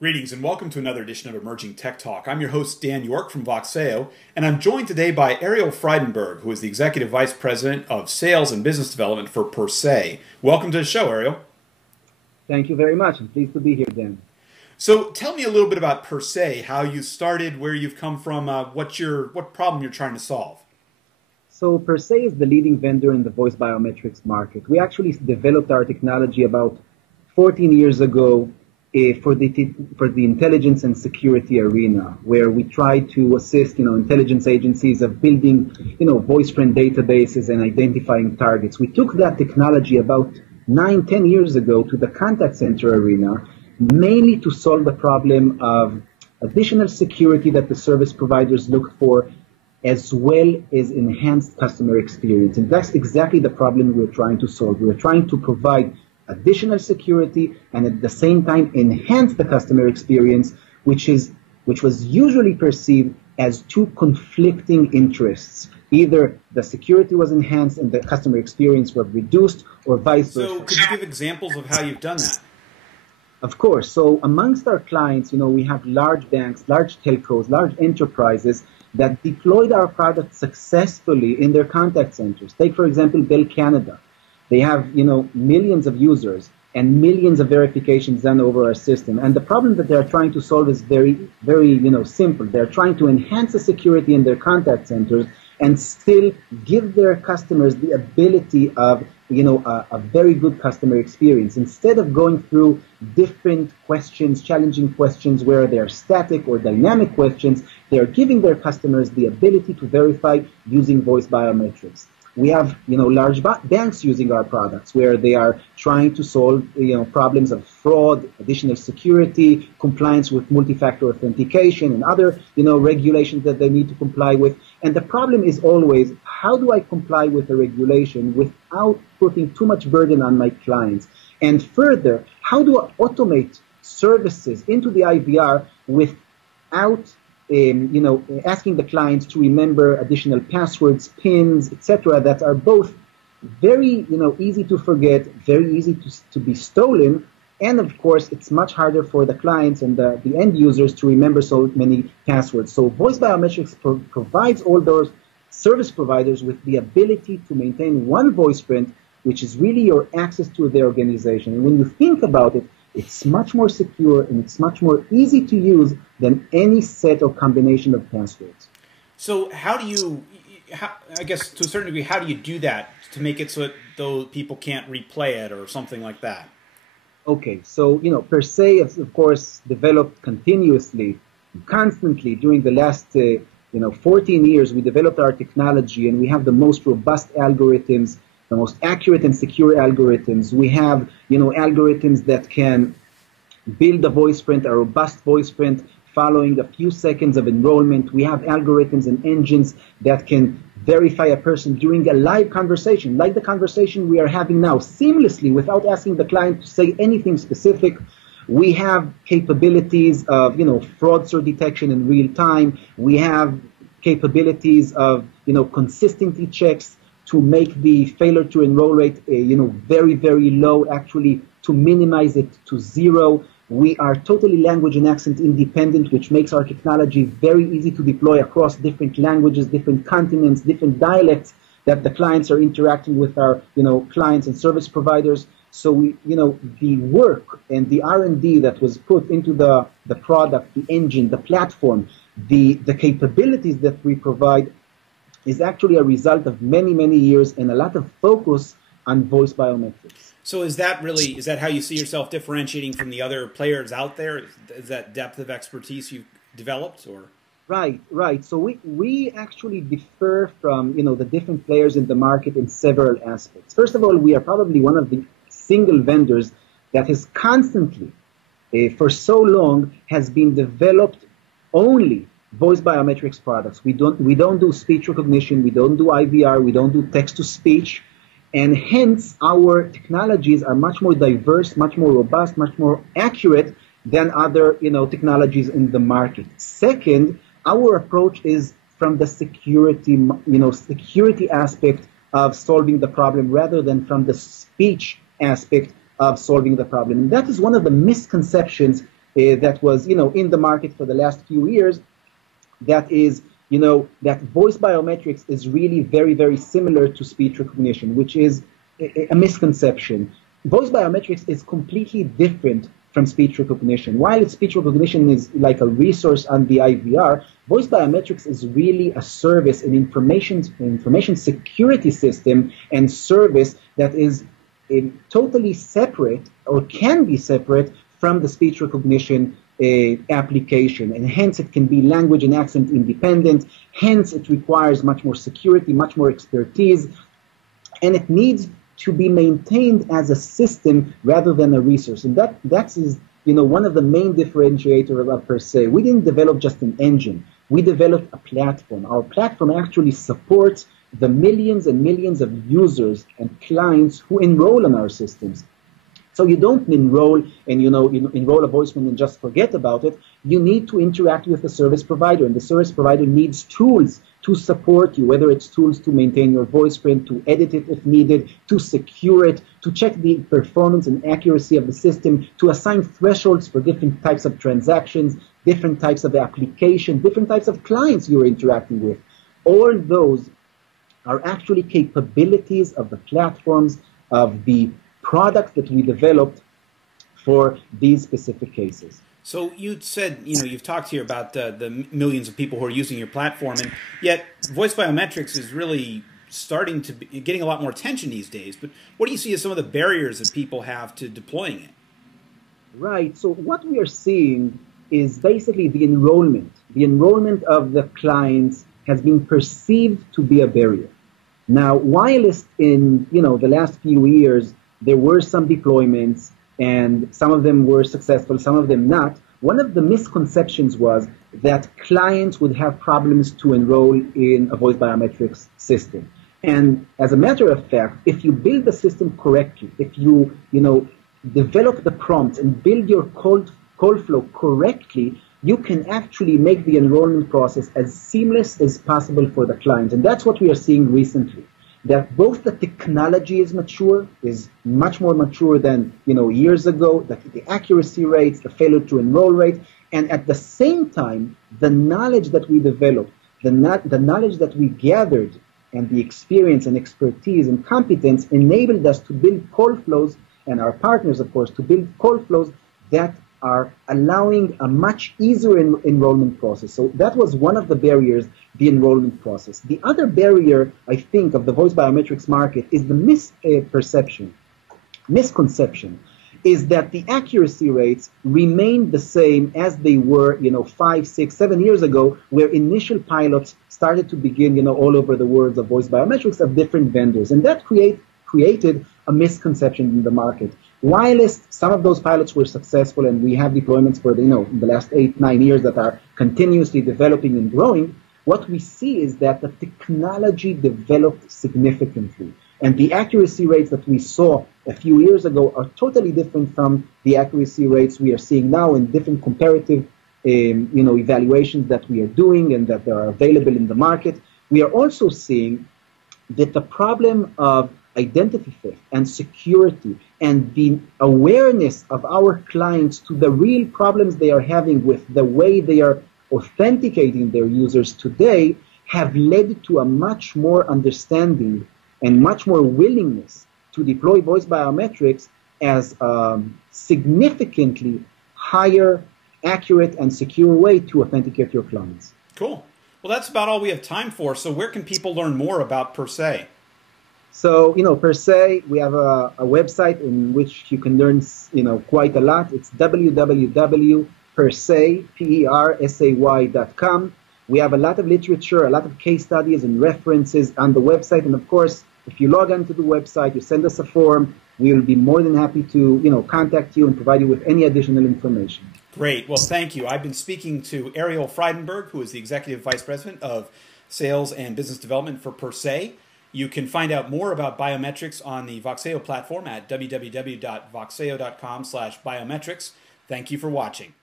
Greetings and welcome to another edition of Emerging Tech Talk. I'm your host, Dan York from Voxeo, and I'm joined today by Ariel Freidenber, who is the Executive Vice President of Sales and Business Development for PerSe. Welcome to the show, Ariel. Thank you very much. I'm pleased to be here, Dan. So tell me a little bit about PerSe, how you started, where you've come from, what problem you're trying to solve. So PerSe is the leading vendor in the voice biometrics market. We actually developed our technology about 14 years ago for the intelligence and security arena, where we try to assist, intelligence agencies of building, voice friend databases and identifying targets. We took that technology about 9-10 years ago to the contact center arena, mainly to solve the problem of additional security that the service providers look for, as well as enhanced customer experience. And that's exactly the problem we're trying to solve. We're trying to provide additional security and at the same time enhance the customer experience, which was usually perceived as two conflicting interests. Either the security was enhanced and the customer experience was reduced, or vice versa. So could you give examples of how you've done that? Of course. So amongst our clients, we have large banks, large telcos, large enterprises that deployed our product successfully in their contact centers. Take, for example, Bell Canada. They have, millions of users and millions of verifications done over our system. And the problem that they're trying to solve is very, very, simple. They're trying to enhance the security in their contact centers and still give their customers the ability of, a very good customer experience. Instead of going through different questions, challenging questions where they're static or dynamic questions, they're giving their customers the ability to verify using voice biometrics. We have, large banks using our products where they are trying to solve, problems of fraud, additional security, compliance with multi-factor authentication, and other, regulations that they need to comply with. And the problem is always, how do I comply with a regulation without putting too much burden on my clients? And further, how do I automate services into the IVR without asking the clients to remember additional passwords, pins, etc., that are both very, easy to forget, very easy to be stolen, and of course, it's much harder for the clients and the end users to remember so many passwords. So voice biometrics provides all those service providers with the ability to maintain one voice print, which is really your access to their organization. And when you think about it, it's much more secure and it's much more easy to use than any set or combination of passwords. So how do you, I guess to a certain degree, how do you do that to make it so that though people can't replay it or something like that? Okay, so, PerSe has, of course, developed continuously, constantly during the last, 14 years. We developed our technology and we have the most robust algorithms, the most accurate and secure algorithms. We have, algorithms that can build a voice print, a robust voice print, following a few seconds of enrollment. We have algorithms and engines that can verify a person during a live conversation, like the conversation we are having now, seamlessly without asking the client to say anything specific. We have capabilities of, fraudster detection in real time. We have capabilities of, consistency checks to make the failure to enroll rate, very, very low, actually to minimize it to zero. We are totally language and accent independent, which makes our technology very easy to deploy across different languages, different continents, different dialects that the clients are interacting with our, clients and service providers. So we, the work and the R&D that was put into the product, the engine, the platform, the capabilities that we provide is actually a result of many, many years and a lot of focus on voice biometrics. So is that how you see yourself differentiating from the other players out there? Is that depth of expertise you've developed, or? Right. So we actually differ from, the different players in the market in several aspects. First of all, we are probably one of the single vendors that has constantly, for so long, has been developed only voice biometrics products. We don't do speech recognition, we don't do IVR, we don't do text to speech, and hence our technologies are much more diverse, much more robust, much more accurate than other technologies in the market. Second, our approach is from the security aspect of solving the problem rather than from the speech aspect of solving the problem. And that is one of the misconceptions that was, in the market for the last few years, that is, that voice biometrics is really very, very similar to speech recognition, which is a misconception. Voice biometrics is completely different from speech recognition. While speech recognition is like a resource on the IVR, voice biometrics is really a service, an information security system and service that is totally separate, or can be separate, from the speech recognition application, and hence it can be language and accent independent. Hence it requires much more security, much more expertise, and it needs to be maintained as a system rather than a resource. And that is, one of the main differentiators of PerSe. We didn't develop just an engine. We developed a platform. Our platform actually supports the millions and millions of users and clients who enroll in our systems. So you don't enroll and enroll a voicemail and just forget about it. You need to interact with the service provider, and the service provider needs tools to support you, whether it's tools to maintain your voice print, to edit it if needed, to secure it, to check the performance and accuracy of the system, to assign thresholds for different types of transactions, different types of applications, different types of clients you're interacting with. All those are actually capabilities of the platforms, of the products that we developed for these specific cases. So you said, you've talked here about the millions of people who are using your platform, and yet voice biometrics is really starting to be getting a lot more attention these days. But what do you see as some of the barriers that people have to deploying it? Right. So what we are seeing is basically the enrollment. The enrollment of the clients has been perceived to be a barrier. Now, while in the last few years, there were some deployments, and some of them were successful, some of them not. One of the misconceptions was that clients would have problems to enroll in a voice biometrics system. And as a matter of fact, if you build the system correctly, if you, develop the prompts and build your call flow correctly, you can actually make the enrollment process as seamless as possible for the client. And that's what we are seeing recently, that both the technology is mature, is much more mature than years ago, that the accuracy rates, the failure to enroll rate, and at the same time, the knowledge that we developed, the knowledge that we gathered, and the experience and expertise and competence enabled us to build call flows, and our partners, of course, to build call flows that are allowing a much easier enrollment process. So that was one of the barriers, the enrollment process. The other barrier, I think, of the voice biometrics market is the misconception, is that the accuracy rates remain the same as they were, 5, 6, 7 years ago, where initial pilots started to begin, all over the world of voice biometrics of different vendors. And that created a misconception in the market. While some of those pilots were successful, and we have deployments for in the last 8, 9 years that are continuously developing and growing, what we see is that the technology developed significantly. And the accuracy rates that we saw a few years ago are totally different from the accuracy rates we are seeing now in different comparative evaluations that we are doing and that are available in the market. We are also seeing that the problem of identity theft and security and the awareness of our clients to the real problems they are having with the way they are authenticating their users today have led to a much more understanding and much more willingness to deploy voice biometrics as a significantly higher, accurate, and secure way to authenticate your clients. Cool. Well, that's about all we have time for. So where can people learn more about PerSe? So, PerSe, we have a website in which you can learn, quite a lot. It's www.persay.com. We have a lot of literature, a lot of case studies and references on the website. And of course, if you log on to the website, you send us a form, we will be more than happy to, contact you and provide you with any additional information. Great. Well, thank you. I've been speaking to Ariel Freidenber, who is the Executive Vice President of Sales and Business Development for PerSe. You can find out more about biometrics on the Voxeo platform at www.voxeo.com/biometrics. Thank you for watching.